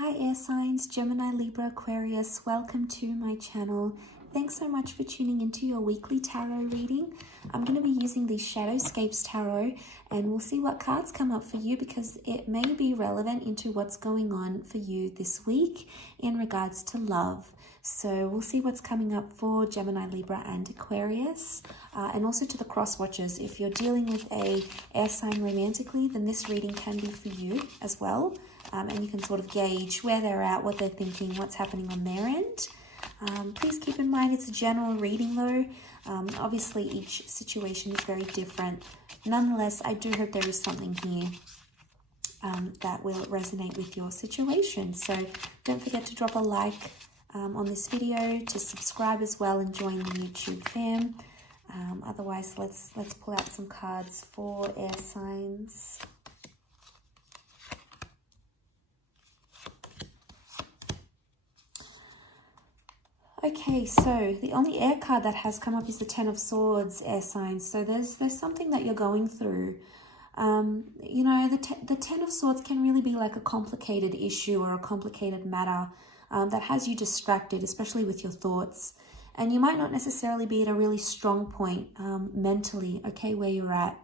Hi air signs, Gemini, Libra, Aquarius, welcome to my channel. Thanks so much for tuning into your weekly tarot reading. I'm going to be using the Shadowscapes Tarot and we'll see what cards come up for you because it may be relevant into what's going on for you this week in regards to love. So we'll see what's coming up for Gemini, Libra and Aquarius, and also to the cross watchers. If you're dealing with a air sign romantically, then this reading can be for you as well. And you can sort of gauge where they're at, what they're thinking, what's happening on their end. Please keep in mind it's a general reading though. Obviously each situation is very different. Nonetheless, I do hope there is something here that will resonate with your situation. So don't forget to drop a like on this video, to subscribe as well and join the YouTube fam. Otherwise, let's pull out some cards for air signs. Okay, so the only air card that has come up is the Ten of Swords, air signs. So there's something that you're going through. You know, the Ten of Swords can really be like a complicated issue or a complicated matter that has you distracted, especially with your thoughts. And you might not necessarily be at a really strong point mentally, okay, where you're at.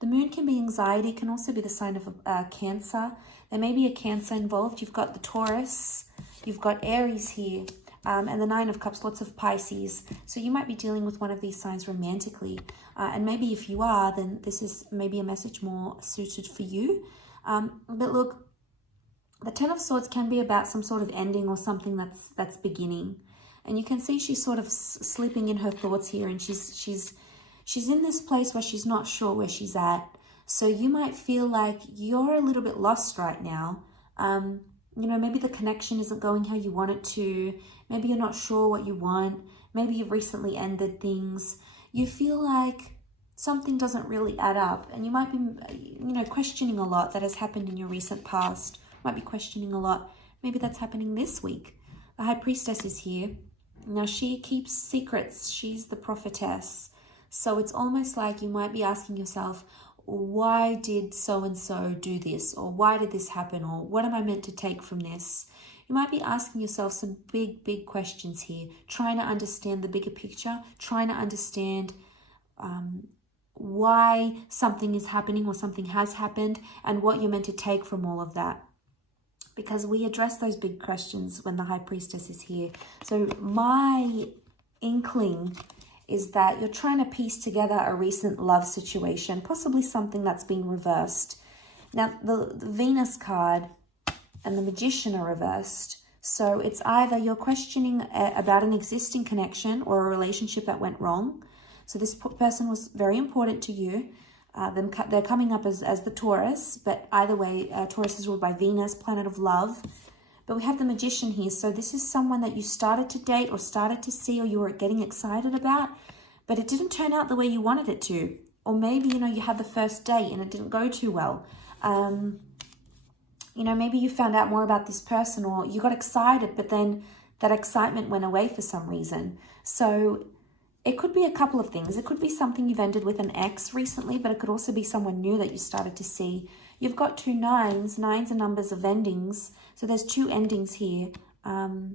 The moon can be anxiety, can also be the sign of Cancer. There may be a Cancer involved. You've got the Taurus, you've got Aries here. And the Nine of Cups, lots of Pisces. So you might be dealing with one of these signs romantically. And maybe if you are, then this is maybe a message more suited for you. But look, the Ten of Swords can be about some sort of ending or something that's beginning. And you can see she's sort of slipping in her thoughts here. And she's in this place where she's not sure where she's at. So you might feel like you're a little bit lost right now. You know, maybe the connection isn't going how you want it to. Maybe you're not sure what you want. Maybe you've recently ended things. You feel like something doesn't really add up. And you might be, you know, questioning a lot that has happened in your recent past. Might be questioning a lot. Maybe that's happening this week. The High Priestess is here. Now, she keeps secrets. She's the prophetess. So it's almost like you might be asking yourself, why did so-and-so do this? Or why did this happen? Or what am I meant to take from this? You might be asking yourself some big questions here, trying to understand the bigger picture, trying to understand why something is happening or something has happened and what you're meant to take from all of that. Because we address those big questions when the High Priestess is here. So my inkling is that you're trying to piece together a recent love situation, possibly something that's been reversed. Now, the Venus card and the Magician are reversed. So it's either you're questioning about an existing connection or a relationship that went wrong. So this person was very important to you. They're coming up as the Taurus, but either way, Taurus is ruled by Venus, planet of love. But we have the Magician here. So this is someone that you started to date or started to see or you were getting excited about, but it didn't turn out the way you wanted it to. Or maybe, you know, you had the first date and it didn't go too well. You know, maybe you found out more about this person or you got excited, but then that excitement went away for some reason. So it could be a couple of things. It could be something you've ended with an ex recently, but it could also be someone new that you started to see. You've got two nines. Nines are numbers of endings. So there's two endings here that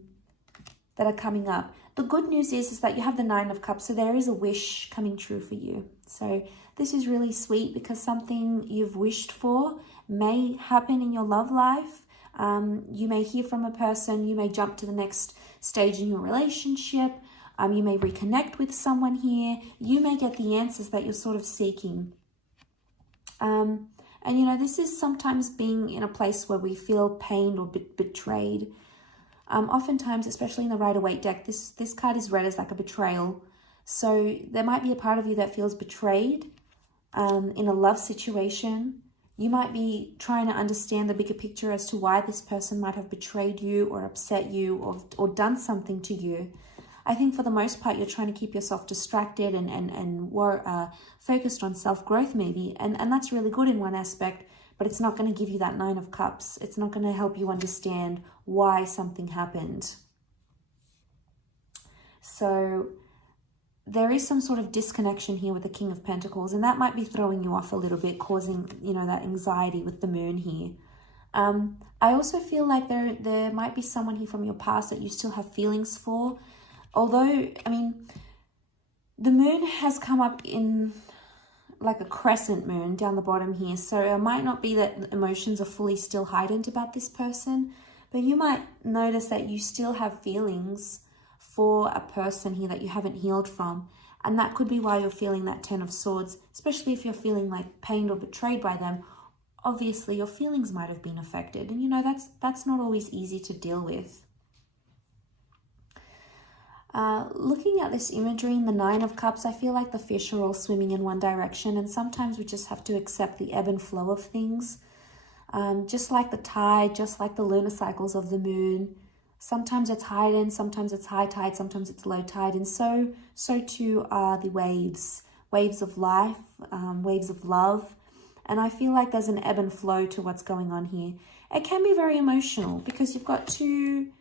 are coming up. The good news is that you have the Nine of Cups. So there is a wish coming true for you. So this is really sweet because something you've wished for may happen in your love life. You may hear from a person. You may jump to the next stage in your relationship. You may reconnect with someone here. You may get the answers that you're sort of seeking. And, you know, this is sometimes being in a place where we feel pained or betrayed. Oftentimes, especially in the Rider-Waite deck, this card is read as like a betrayal. So there might be a part of you that feels betrayed in a love situation. You might be trying to understand the bigger picture as to why this person might have betrayed you or upset you or done something to you. I think for the most part, you're trying to keep yourself distracted and focused on self-growth maybe. And that's really good in one aspect, but it's not going to give you that Nine of Cups. It's not going to help you understand why something happened. So there is some sort of disconnection here with the King of Pentacles, and that might be throwing you off a little bit, causing, you know, that anxiety with the moon here. I also feel like there might be someone here from your past that you still have feelings for. Although, I mean, the moon has come up in like a crescent moon down the bottom here. So it might not be that emotions are fully still heightened about this person, but you might notice that you still have feelings for a person here that you haven't healed from. And that could be why you're feeling that Ten of Swords, especially if you're feeling like pained or betrayed by them. Obviously, your feelings might have been affected. And, you know, that's not always easy to deal with. Looking at this imagery in the Nine of Cups, I feel like the fish are all swimming in one direction, and sometimes we just have to accept the ebb and flow of things. Just like the tide, just like the lunar cycles of the moon. Sometimes it's heightened, sometimes it's high tide, sometimes it's low tide, and so too are the waves. Waves of life, waves of love. And I feel like there's an ebb and flow to what's going on here. It can be very emotional because you've got two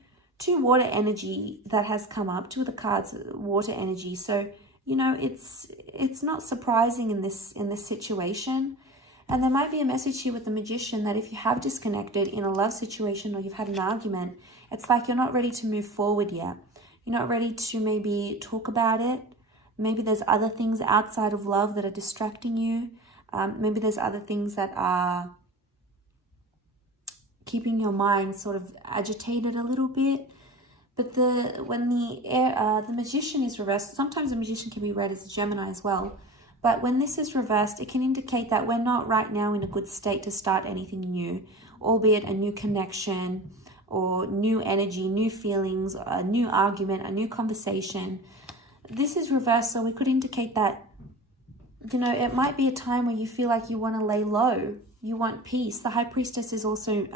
water energy that has come up, two of the cards, water energy. So, you know, it's not surprising in this situation. And there might be a message here with the Magician that if you have disconnected in a love situation or you've had an argument, it's like you're not ready to move forward yet. You're not ready to maybe talk about it. Maybe there's other things outside of love that are distracting you. Maybe there's other things that are keeping your mind sort of agitated a little bit. But when the Magician is reversed, sometimes the Magician can be read as a Gemini as well. But when this is reversed, it can indicate that we're not right now in a good state to start anything new, albeit a new connection or new energy, new feelings, a new argument, a new conversation. This is reversed, so we could indicate that, you know, it might be a time where you feel like you want to lay low. You want peace. The High Priestess is also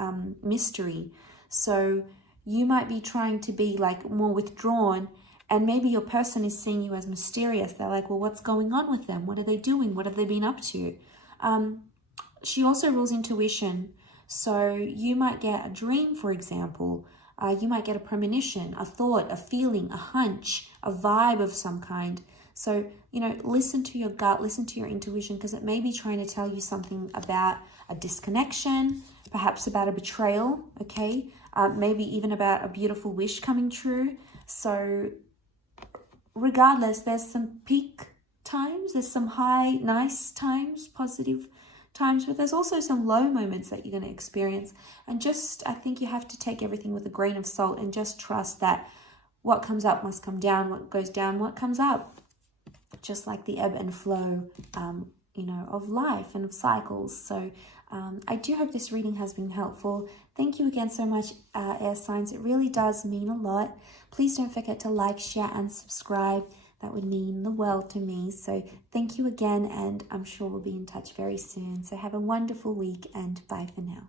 mystery. So you might be trying to be like more withdrawn, and maybe your person is seeing you as mysterious. They're like, well, what's going on with them? What are they doing? What have they been up to? She also rules intuition. So you might get a dream, for example. You might get a premonition, a thought, a feeling, a hunch, a vibe of some kind. So, you know, listen to your gut, listen to your intuition, because it may be trying to tell you something about a disconnection, perhaps about a betrayal, okay? Maybe even about a beautiful wish coming true. So regardless, there's some peak times, there's some high, nice times, positive times, but there's also some low moments that you're going to experience. And just, I think you have to take everything with a grain of salt and just trust that what comes up must come down, what goes down, what comes up. Just like the ebb and flow, you know, of life and of cycles. So I do hope this reading has been helpful. Thank you again so much, air signs. It really does mean a lot. Please don't forget to like, share, and subscribe. That would mean the world to me. So thank you again, and I'm sure we'll be in touch very soon. So have a wonderful week, and bye for now.